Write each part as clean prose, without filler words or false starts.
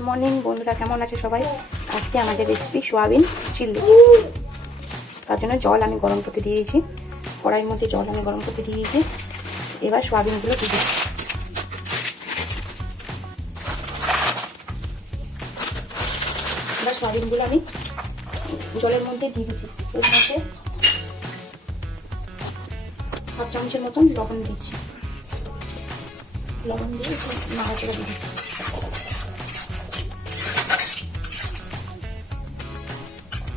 Good morning বন্ধুরা, কেমন আছে সবাই? আজকে আমাদের রেসিপি সোয়াবিন চিল্লি। তার জন্য জল আমি গরম করতে দিয়ে দিয়েছি, কড়াইয়ের মধ্যে জল আমি গরম করতে দিয়ে দিয়েছি। এবার সোয়াবিনগুলো দিয়ে দিচ্ছি। এবার সোয়াবিনগুলো আমি জলের মধ্যে দিয়ে দিচ্ছি। ওর মধ্যে হাফ চামচের মতন লবণ দিচ্ছি। লবণ দিয়ে একটু নাড়াচাড়া দিয়ে দিচ্ছি।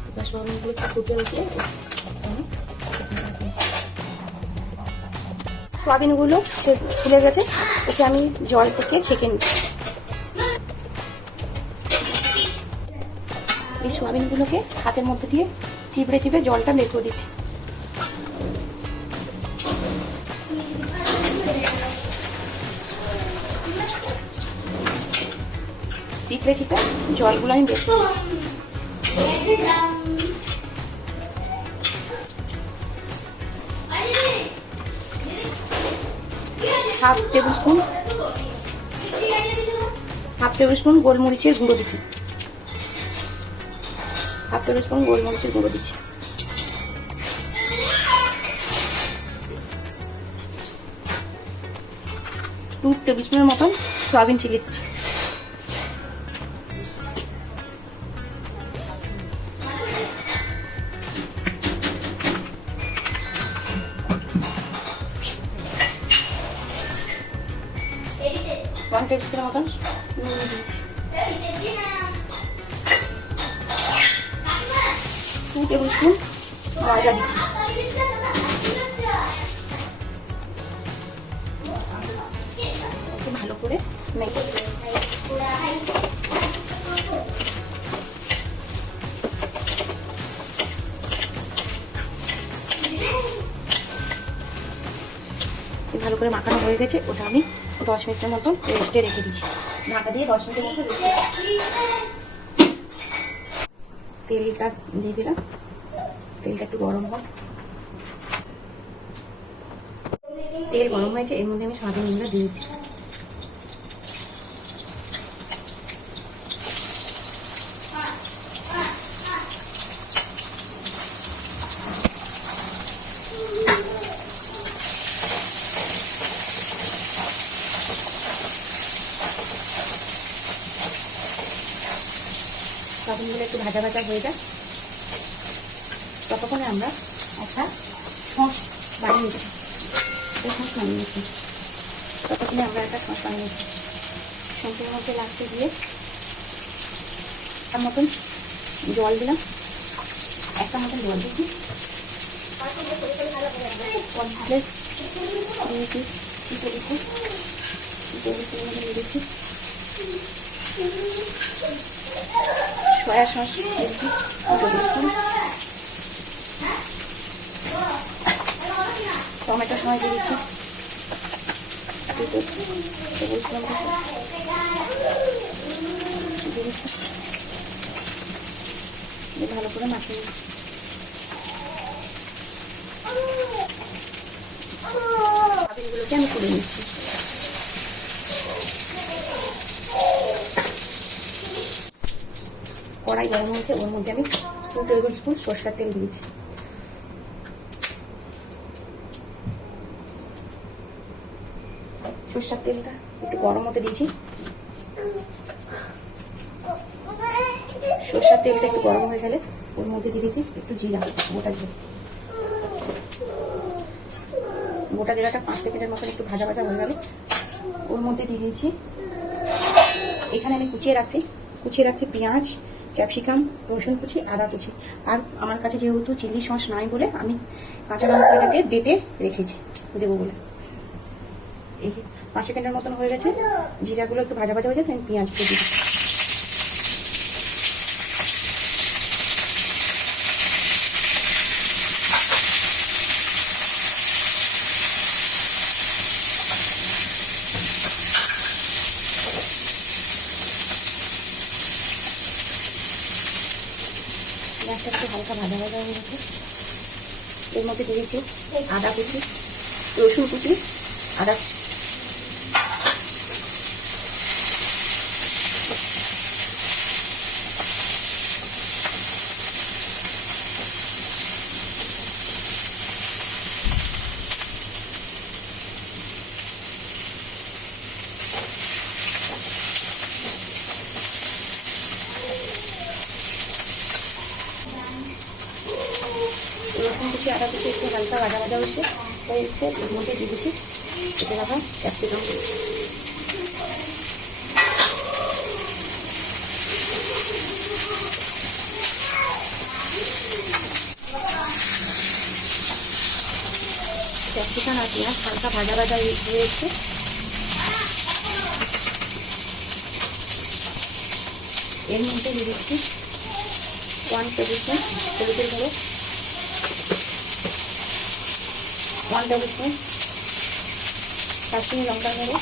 এবার সোয়াবিনগুলো একটু ফুটে উঠলে সোয়াবিনগুলো ফুলে গেছে, ওকে আমি জল থেকে ছেঁকে নিচ্ছি। এই সোয়াবিনগুলোকে হাতের মধ্যে দিয়ে চিপড়ে চিপড়ে জলটা বের করে দিচ্ছি। চিপড়ে চিপড়ে জলগুলো আমি বের করে দিচ্ছি। হাফ টেবিল স্পুন গোলমরিচের গুঁড়ো দিচ্ছি। হাফ টেবিল স্পুন গোলমরিচের গুঁড়ো দিচ্ছি। 2 টেবিল স্পুনের মতন সয়াবিন চিলি দিচ্ছি। ওয়ান টেবিল স্পুনের মতন নুন দিচ্ছি। 2 টেবিল স্পুন ময়দা দিচ্ছি। ভালো করে মেখে ভালো করে মাখানো হয়ে গেছে। ওটা আমি 10 মিনিটের মতন রেস্টে রেখে দিচ্ছি। ঢাকা দিয়ে 10 মিনিটের মতো তেলটা দিয়ে দিলাম। তেলটা একটু গরম হোক। তেল গরম হয়েছে, এর মধ্যে আমি সোয়াবিনগুলো দিয়ে দিচ্ছি। সোয়াবিনগুলো একটু ভাজা ভাজা হয়ে যায়, ততক্ষণে আমরা একটা সস বানিয়ে নিচ্ছি। ততক্ষণে আমরা একটা সস বানিয়ে নিচ্ছি। সসের মধ্যে লাস্টে দিয়ে তার মতন জল দিলাম, একটা মতন জল দিচ্ছি। দিয়েছি সয়া সস দিয়েছি 2 টেবিল স্পুন। টমেটো সস দিয়ে দিচ্ছি 2 টেবিল স্পুন। ভালো করে মাখিয়ে নিচ্ছি। সোয়াবিনগুলোকে আমি তুলে নিচ্ছি। কড়াই গরম হয়েছে, ওর মধ্যে আমি 2 টেবিল স্পুন সরষের তেল দিয়েছি। সরষের তেলটা একটু গরম হতে দিয়েছি। সরষের তেলটা একটু গরম হয়ে গেলে ওর মধ্যে দিয়ে দিয়েছি একটু জিরা, গোটা জিরা। গোটা জিরাটা 5 সেকেন্ডের মতন একটু ভাজা ভাজা হয়ে গেলে ওর মধ্যে দিয়ে দিয়েছি, এখানে আমি কুচিয়ে রাখছি পেঁয়াজ, ক্যাপসিকাম, রসুন কুচি, আদা কুচি। আর আমার কাছে যেহেতু চিলি সস নাই বলে আমি কাঁচা লঙ্কাটাকে বেটে রেখেছি দেবো বলে। এই 5 সেকেন্ডের মতন হয়ে গেছে, জিরাগুলো একটু ভাজা ভাজা হয়ে যাবে, আমি পেঁয়াজ দিয়ে দিচ্ছি। পেঁয়াজটা একটু হালকা ভাজা ভাজা হয়ে গেছে, এর মধ্যে দিয়েছি আদা কুচি, রসুন কুচি, আদা আদা কুচি একটু হালকা ভাজা ভাজা হয়েছে এর মধ্যে দিয়ে দিচ্ছি কেটে রাখা ক্যাপসিকাম। ক্যাপসিকাম আর পেঁয়াজ হালকা ভাজা ভাজা হয়েছে। এর মধ্যে দিয়ে দিচ্ছি 1 টেবিল স্পুন হলুদের গুঁড়ো, 1 টেবিল স্পুন কাশ্মীরি লঙ্কার গুঁড়ো,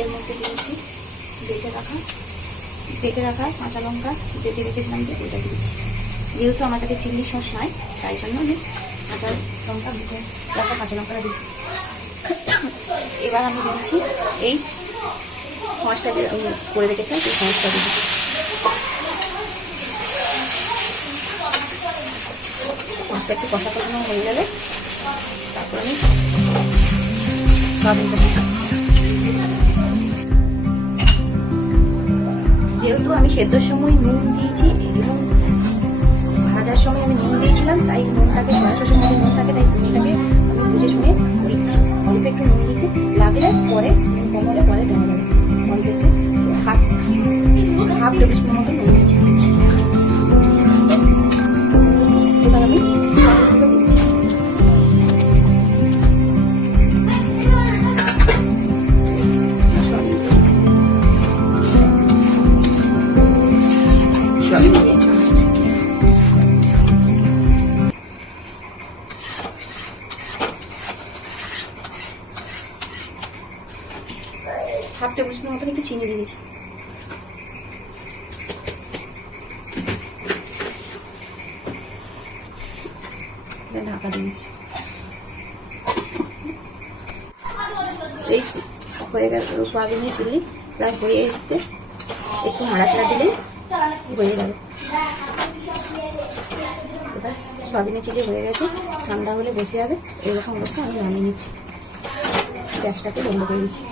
এর মধ্যে দিয়েছি বেটে রাখা কাঁচা লঙ্কা বেটে রেখেছিলাম যে ওইটা দিয়েছি। যেহেতু আমার কাছে চিলি সস নাই তাই জন্য আমি কাঁচা লঙ্কা বেটে রাখা কাঁচা লঙ্কাটা দিচ্ছি। এবার আমি দিচ্ছি এই সসটা যে আমি করে রেখেছিলাম সেই সসটা দিচ্ছি। সসটা একটু কষা কষানো হয়ে গেলে তারপর আমি সয়াবিনটা দিচ্ছি। যেহেতু আমি সেদ্ধর সময় নুন দিয়েছি এবং ভাজার সময় আমি নুন দিয়েছিলাম তাই নুনটাকে সয়া সসের মধ্যে নুন থাকে তাই নুনটাকে আমি বুঝে শুনে দিচ্ছি। অল্প একটু নুন দিচ্ছি, লাগলে পরে কমলে পরে দেওয়া যাবে। অল্প একটু হাফ টেবিল স্পুন মতো নুন দিচ্ছি। এবার আমি হাফ টেবিল স্পুন মতন একটু চিনি দিয়ে দিচ্ছি। ঢাকা দিয়েছি। এই হয়ে গেল সোয়াবিনের চিলি প্রায় হয়ে এসছে, একটু নাড়াচাড়া দিলেই হয়ে যাবে। এবার সোয়াবিনের চিলি হয়ে গেছে, ঠান্ডা হলে বসে যাবে। এরকম অবস্থা আমি নামিয়ে নিচ্ছি। গ্যাসটাকে বন্ধ করে দিচ্ছি।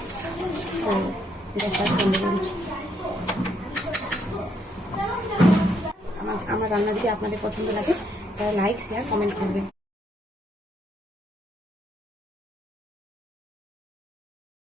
আমার রান্না যদি আপনাদের পছন্দ লাগে তাহলে লাইক শেয়ার কমেন্ট করবেন।